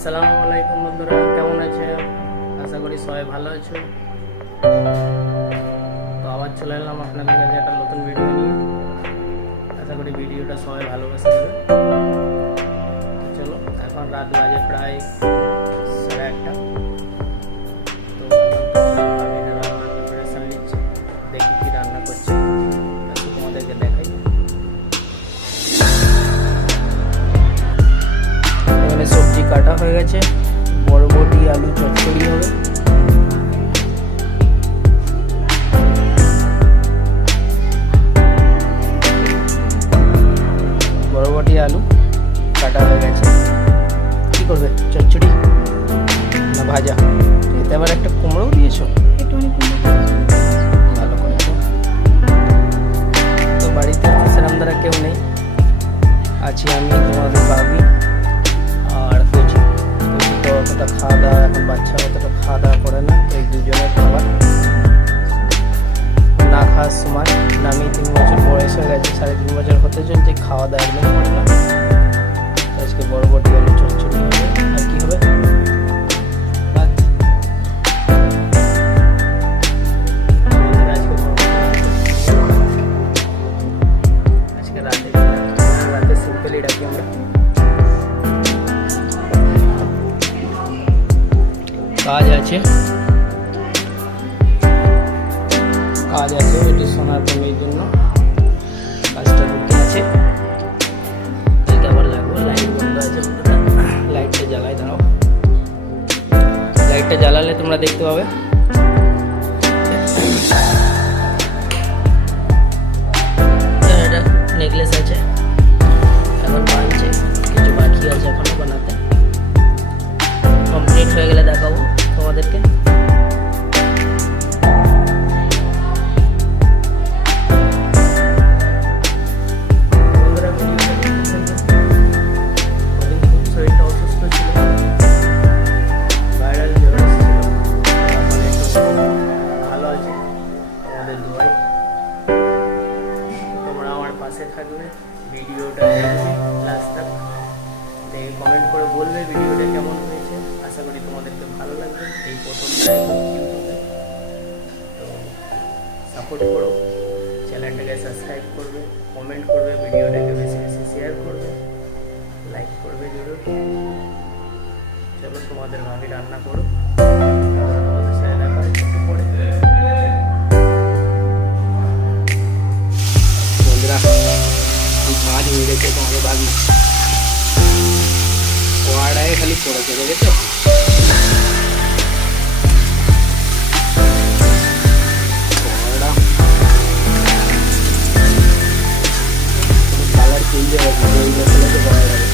আসসালামু আলাইকুম বন্ধুরা, কেমন আছে? আশা করি সবাই ভালো আছো। তো আবার চলে এলাম আপনাদের কাছে একটা নতুন ভিডিও নিয়ে। আশা করি ভিডিওটা সবাই ভালোবাসে দেবে। তো চলো, এখন রাত বাজে প্রায় 1:30। তো আমি রান্নার প্রিপারেশন নিচ্ছি, দেখি কি রান্না করছি, তোমাদেরকে দেখাই। এখানে সবজি কাটা হয়ে গেছে, বরবটি আলু চচ্চড়ি হবে। বরবটি আলু কাটা হয়ে গেছে, কি করবে? চচ্চড়ি না ভাজা? এতে আবার একটা কুমড়োও দিয়েছো, ভালো করে। তো বাড়িতে সেরকম দ্বারা কেউ নেই, আছি আমি, তোমাদের ভাবি আর কচি। তো অতটা খাওয়া দাওয়া, এখন বাচ্চা অতটা খাওয়া দাওয়া করে না, তো এই দুজনের খাবার না খাওয়ার সময় আমি 3 বছর বয়স হয়ে গেছে, 3.5 বছর হতে চলছে, খাওয়া দাওয়া একদম করে না। আজকে বরবটি আলু চচ্চড়ি হবে, আর কি হবে? আজকে রাতে সিম্পলি ডাকি আমরা। কাজ আছে এটি সোনার প্রেমীর জন্য, কাজটা ঢুকে আছে। আবার লাগবো, লাইট বন্ধ আছে, লাইটটা জ্বালাই দাও। লাইটটা জ্বালালে তোমরা দেখতে পাবে। এটা নেকলেস আছে, এখন বানছে, কিছু বাকি আছে এখনো বানাতে। কমপ্লিট হয়ে গেলে দেখাবো তোমাদেরকে। পাশে থাকবে, ভিডিওটা দেখবে লাস্ট তক, দেখে কমেন্ট করে বলবে ভিডিওটা কেমন হয়েছে। আশা করি তোমাদেরকে ভালো লাগবে। এই প্রথমটা ইউটিউবে, তো সাপোর্ট করো, চ্যানেলটাকে সাবস্ক্রাইব করবে, কমেন্ট করবে, ভিডিওটাকে বেশি বেশি শেয়ার করবে, লাইক করবে জরুর। চলো, তোমাদের ভাবি রান্না করো, তোমাদের সাথে দেখা হচ্ছে পরে। মাছ মেরেছে তোমাদের ভাবি, কড়াইয়ে খালি পড়েছে, দেখেছো? কালার চেঞ্জ হয়ে গেছে, করা যাবে।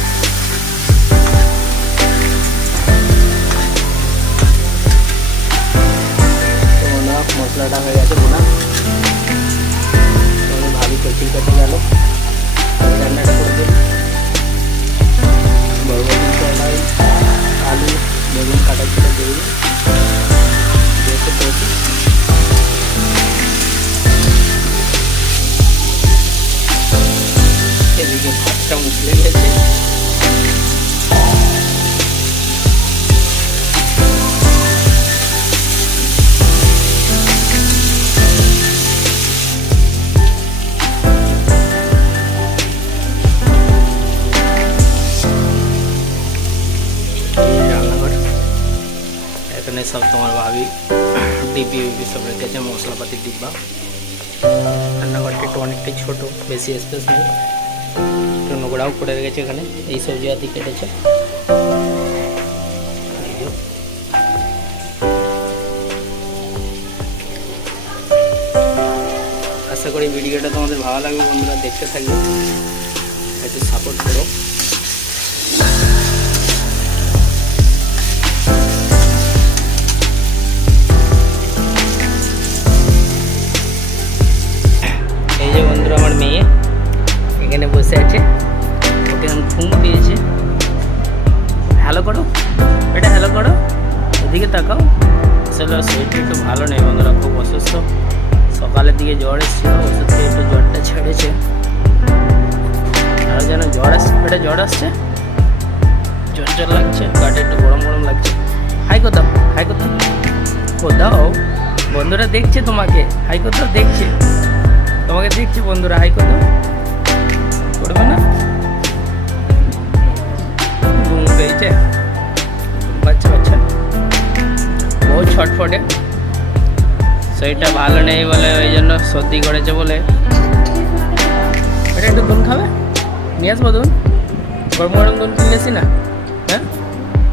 তো না, মশলাটা হয়ে গেছে বোনা, তোমাদের ভাবি কচি কাটে গেল, রান্নাটা করে দিই। বরবটি, কলাই, আলু, বেগুন কাটা ছিল, দিয়ে বসি। এদিকে ভাতটা মুছলে গেছে। এখানে সব তোমার ভাবি ডিব্বি সব রেখেছে, মশলাপাতির ডিব্বা। রান্নাঘরটা একটু অনেকটাই ছোট, বেশি স্পেস নেই, একটু নোংরাও করে রেখেছে। এখানে এই সবজি আদি কেটেছে। আশা করি ভিডিওটা তোমাদের ভালো লাগবে বন্ধুরা, দেখতে থাকবে, একটু সাপোর্ট করো। এই যে বন্ধুরা, আমার মেয়ে এখানে বসে আছে, ওকে আমি ঘুম পেয়েছে। হ্যালো করো, এটা হ্যালো করো, এদিকে তাকাও। আসলে শরীরটা একটু ভালো নেই বন্ধুরা, খুব অসুস্থ। সকালের দিকে জ্বর এসেছিল, ওষুধ খেয়ে একটু জ্বরটা ছেড়েছে। আরও যেন জ্বর আসছে, পেটে জ্বর আসছে। জোর জোর লাগছে, গাটা একটু গরম গরম লাগছে। হাই কোথাও, হাই কোথাও, কোথাও বন্ধুরা দেখছে তোমাকে, হাই কোথাও দেখছে তোমাকে, দেখছে বন্ধুরা, হাই কোথাও করবে না? ঘুম পেয়েছে বাচ্চা বাচ্চা, বহুত ছটফটে, শরীরটা ভালো নেই বলে, ওই জন্য সর্দি করেছে বলে। এটা একটু দুধ খাবে, নিয়ে আসবো দুধ, গরম গরম দুধ কিনেছি না, হ্যাঁ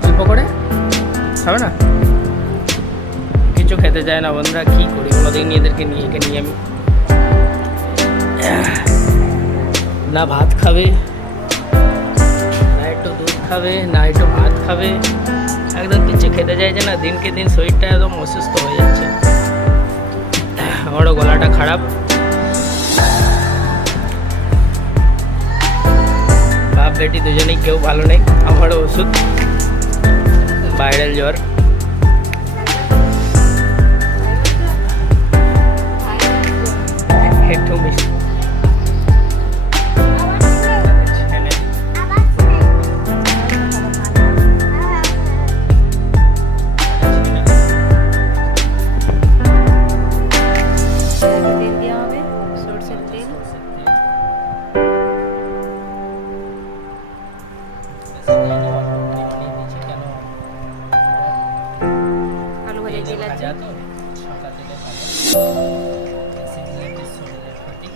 অল্প করে খাবে না, কিছু খেতে চায় না বন্ধুরা, কী করি কোনোদিন এদেরকে নিয়ে আমি, না ভাত খাবে, না একটু দুধ খাবে, না একটু ভাত খাবে, একদম কিছু খেতে চাইছে না। দিনকে দিন শরীরটা একদম অসুস্থ হয়ে যাচ্ছে, আমারও গলাটা খারাপ, বাপ বেটি দুজনেই কেউ ভালো নেই, আমারও ওষুধ ভাইরাল জ্বর। একটু মিষ্টি ভাজা তো ছাঁকা তেলে ভাজা, শরীরের ক্ষতি।